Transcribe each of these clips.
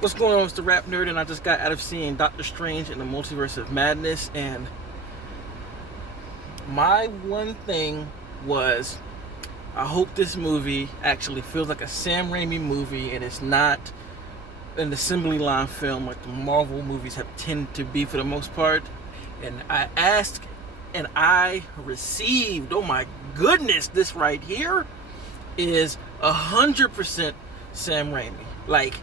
What's going on? It's the RapNerd, and I just got out of seeing Doctor Strange in the Multiverse of Madness, and my one thing was, I hope this movie actually feels like a Sam Raimi movie, and it's not an assembly line film like the Marvel movies have tended to be for the most part. And I asked, and I received. Oh my goodness, this right here is 100% Sam Raimi. Like,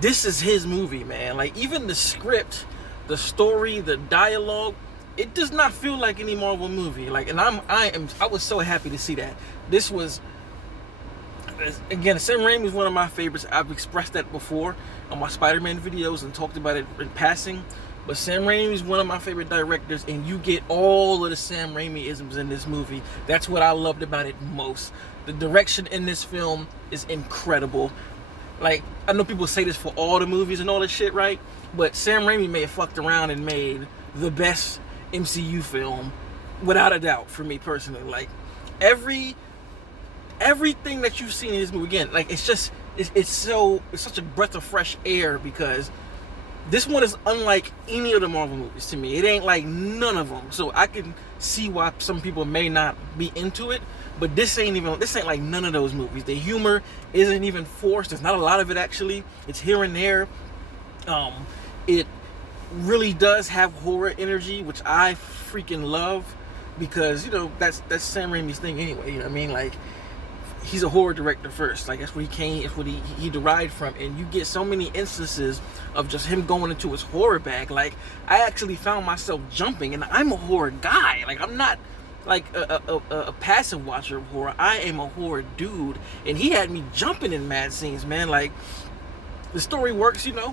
this is his movie, man. Like, even the script, the story, the dialogue, it does not feel like any Marvel movie. Like, and I was so happy to see that. This was, again, Sam Raimi is one of my favorites. I've expressed that before on my Spider-Man videos and talked about it in passing. But Sam Raimi is one of my favorite directors, and you get all of the Sam Raimi-isms in this movie. That's what I loved about it most. The direction in this film is incredible. Like, I know people say this for all the movies and all this shit, right? But Sam Raimi may have fucked around and made the best MCU film, without a doubt, for me personally. Like, everything that you've seen in this movie, again, like, it's such a breath of fresh air, because this one is unlike any of the Marvel movies to me. It ain't like none of them. So I can see why some people may not be into it. But this ain't like none of those movies. The humor isn't even forced. There's not a lot of it, actually. It's here and there. It really does have horror energy, which I freaking love, because, you know, that's Sam Raimi's thing anyway. You know what I mean? Like, he's a horror director first. Like, that's where he came, that's what he derived from. And you get so many instances of just him going into his horror bag. Like, I actually found myself jumping, and I'm a horror guy. Like, I'm not like a passive watcher of horror. I am a horror dude, and he had me jumping in mad scenes, man. Like, the story works, you know.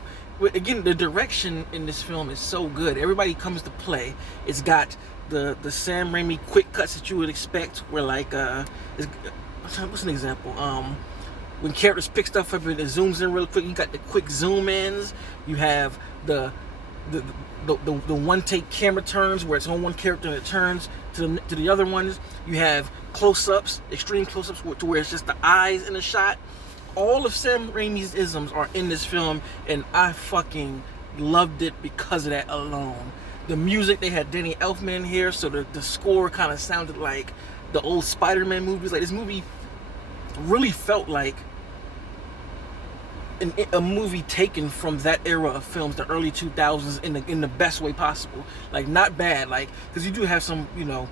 Again, the direction in this film is so good. Everybody comes to play. It's got the Sam Raimi quick cuts that you would expect, where, like, what's an example? When characters pick stuff up and it zooms in real quick, you got the quick zoom ins. You have the one take camera turns, where it's on one character and it turns to the other ones. You have close-ups, extreme close-ups, to where it's just the eyes in the shot. All of Sam Raimi's isms are in this film, and I fucking loved it because of that alone. The music, they had Danny Elfman in here, so the score kind of sounded like the old Spider-Man movies. Like, this movie really felt like a movie taken from that era of films, the early 2000s, in the best way possible. Like, not bad, like, because you do have some, you know,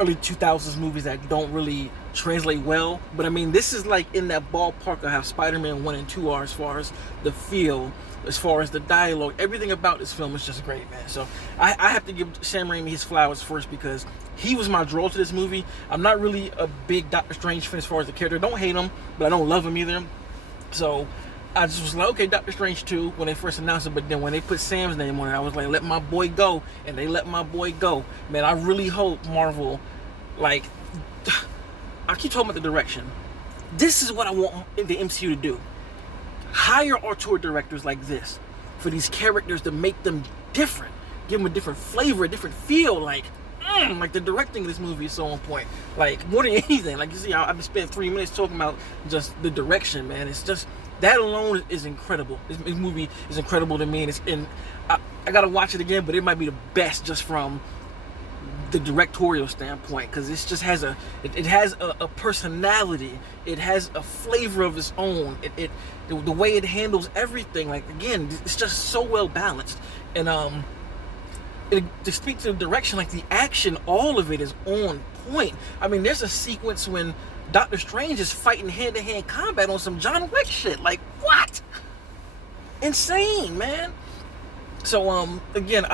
early 2000s movies that don't really translate well, but I mean, this is like in that ballpark of how Spider-Man 1 and 2 are, as far as the feel, as far as the dialogue. Everything about this film is just great, man. So I have to give Sam Raimi his flowers first, because he was my draw to this movie. I'm not really a big Doctor Strange fan as far as the character. I don't hate him, but I don't love him either. So I just was like, okay, Doctor Strange 2 when they first announced it, but then when they put Sam's name on it, I was like, let my boy go, and they let my boy go. Man, I really hope Marvel, like, I keep talking about the direction. This is what I want the MCU to do. Hire auteur directors like this for these characters, to make them different, give them a different flavor, a different feel. Like the directing of this movie is so on point. Like, more than anything, like, you see, I've been spending 3 minutes talking about just the direction, man. It's just, that alone is incredible. This movie is incredible to me, and I gotta watch it again, but it might be the best just from the directorial standpoint, because it just has a personality. It has a flavor of its own. The way it handles everything, like, again, it's just so well balanced. And to speak to the direction, like, the action, all of it is on point. I mean, there's a sequence when Doctor Strange is fighting hand-to-hand combat on some John Wick shit. Like, what? Insane, man. So again,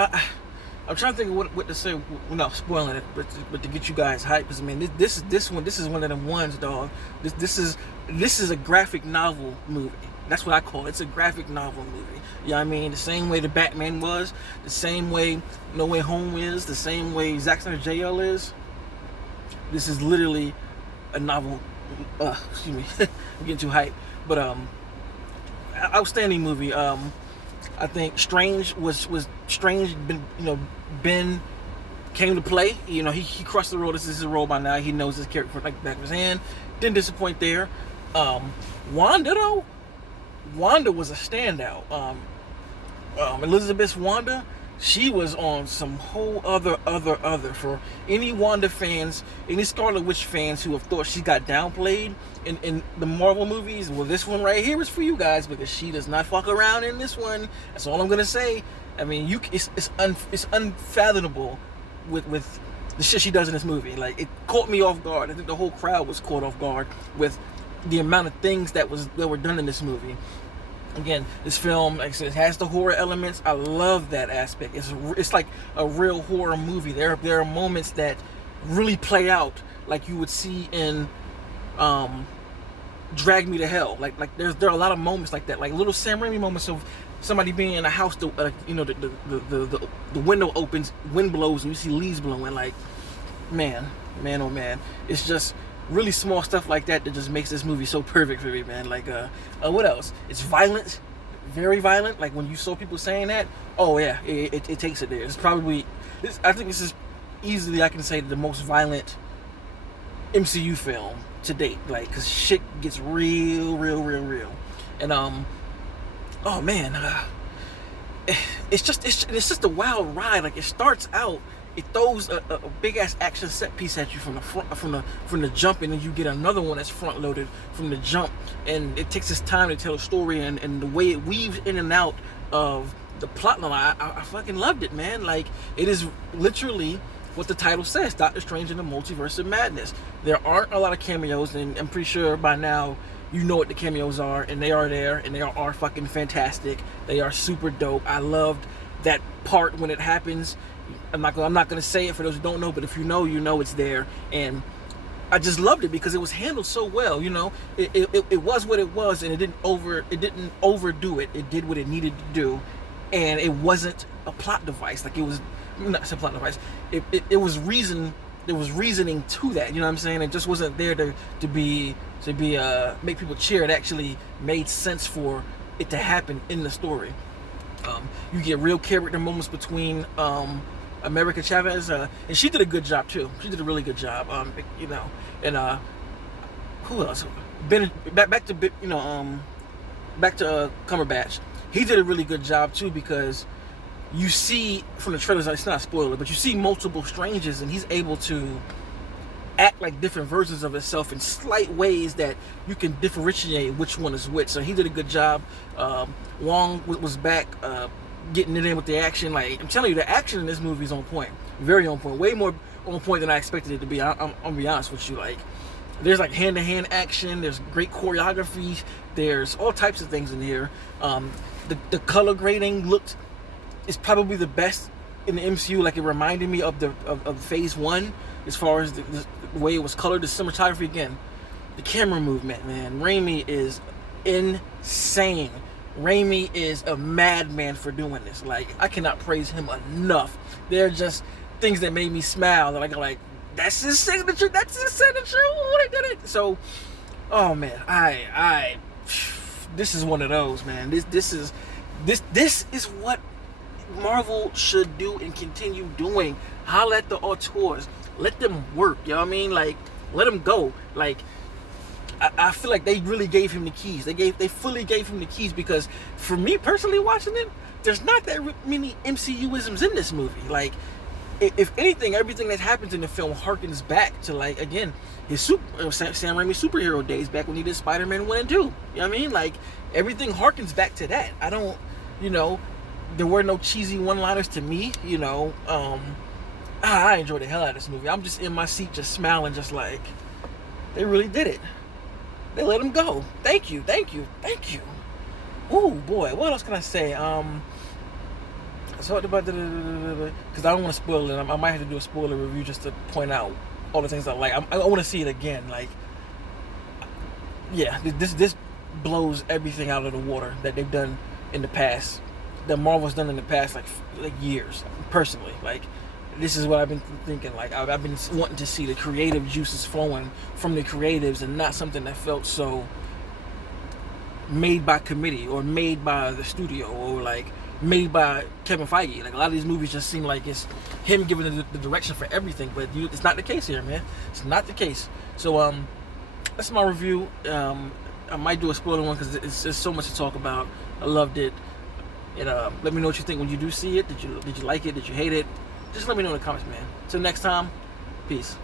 I'm trying to think of what to say without spoiling it, but to get you guys hyped, because, I mean, this is one of them ones, dog. This is a graphic novel movie. That's what I call it. It's a graphic novel movie. You know what I mean? The same way the Batman was, the same way No Way Home is, the same way Zack Snyder's JL is. This is literally a novel. Excuse me, I'm getting too hyped. But outstanding movie. I think Strange was Strange. Ben came to play. You know, he crossed the road. This is his role by now. He knows his character like the back of his hand. Didn't disappoint there. Wanda, though, Wanda was a standout. Elizabeth's Wanda, she was on some whole other. For any Wanda fans, any Scarlet Witch fans who have thought she got downplayed in the Marvel movies, well, this one right here is for you guys, because she does not fuck around in this one. That's all I'm gonna say. I mean, it's unfathomable with the shit she does in this movie. Like, it caught me off guard. I think the whole crowd was caught off guard with the amount of things that were done in this movie. Again, this film, like I said, it has the horror elements. I love that aspect. It's like a real horror movie. There are moments that really play out like you would see in Drag Me to Hell. Like there are a lot of moments like that, like little Sam Raimi moments of somebody being in a house. The window opens, wind blows, and you see leaves blowing. Like, man, oh man, it's just really small stuff like that just makes this movie so perfect for me, man. Like, what else? It's violent, very violent. Like, when you saw people saying that, oh yeah, it takes it there. It's probably, I think this is easily, I can say, the most violent MCU film to date. Like, cause shit gets real. And oh man, it's just a wild ride. Like, it starts out, it throws a big ass action set piece at you from the front, from the jump, and then you get another one that's front loaded from the jump, and it takes its time to tell a story, and the way it weaves in and out of the plot line, I fucking loved it, man. Like, it is literally what the title says, Doctor Strange in the Multiverse of Madness. There aren't a lot of cameos, and I'm pretty sure by now you know what the cameos are, and they are there, and they are fucking fantastic. They are super dope. I loved that part when it happens. I'm not gonna say it for those who don't know, but if you know, you know it's there, and I just loved it because it was handled so well. You know, it was what it was, and it didn't overdo it. It did what it needed to do, and it wasn't a plot device. Like, it was not a plot device. It was reason. There was reasoning to that. You know what I'm saying? It just wasn't there to make people cheer. It actually made sense for it to happen in the story. You get real character moments between America Chavez, and she did a good job too. She did a really good job. You know, and who else? Back to Cumberbatch. He did a really good job too, because you see from the trailers, it's not a spoiler, but you see multiple Stranges, and he's able to act like different versions of himself in slight ways that you can differentiate which one is which. So he did a good job. Wong was back, getting it in with the action. Like, I'm telling you, the action in this movie is on point, very on point, way more on point than I expected it to be. I'm gonna be honest with you. Like, there's like hand-to-hand action, there's great choreography, there's all types of things in here. The color grading is probably the best in the MCU. Like, it reminded me of Phase 1 as far as the way it was colored. The cinematography, again, the camera movement, man. Raimi is insane. Raimi is a madman for doing this. Like, I cannot praise him enough. They're just things that made me smile. Like, that's his signature. That's his signature. Oh, they did it. So, oh man, this is one of those, man. This is what Marvel should do and continue doing. Holla at the auteurs. Let them work. You know what I mean? Like, let them go. Like, I feel like they really gave him the keys. They fully gave him the keys, because for me personally watching it, there's not that many MCU-isms in this movie. Like, if anything, everything that happens in the film harkens back to, like, again, his Sam Raimi superhero days, back when he did Spider-Man 1 and 2. You know what I mean? Like, everything harkens back to that. I don't, there were no cheesy one-liners to me, I enjoyed the hell out of this movie. I'm just in my seat, just smiling, just like, they really did it. They let him go. Thank you. Oh boy, what else can I say? So about because I don't want to spoil it. I might have to do a spoiler review just to point out all the things I like. I want to see it again. Like, yeah, this blows everything out of the water that they've done in the past. That Marvel's done in the past, like years. Personally, like, this is what I've been thinking. Like, I've been wanting to see the creative juices flowing from the creatives, and not something that felt so made by committee, or made by the studio, or like made by Kevin Feige. Like, a lot of these movies just seem like it's him giving the direction for everything, but it's not the case here, man. It's not the case. So that's my review. I might do a spoiler one because it's just so much to talk about. I loved it. And let me know what you think when you do see it. Did you like it? Did you hate it? Just let me know in the comments, man. Till next time, peace.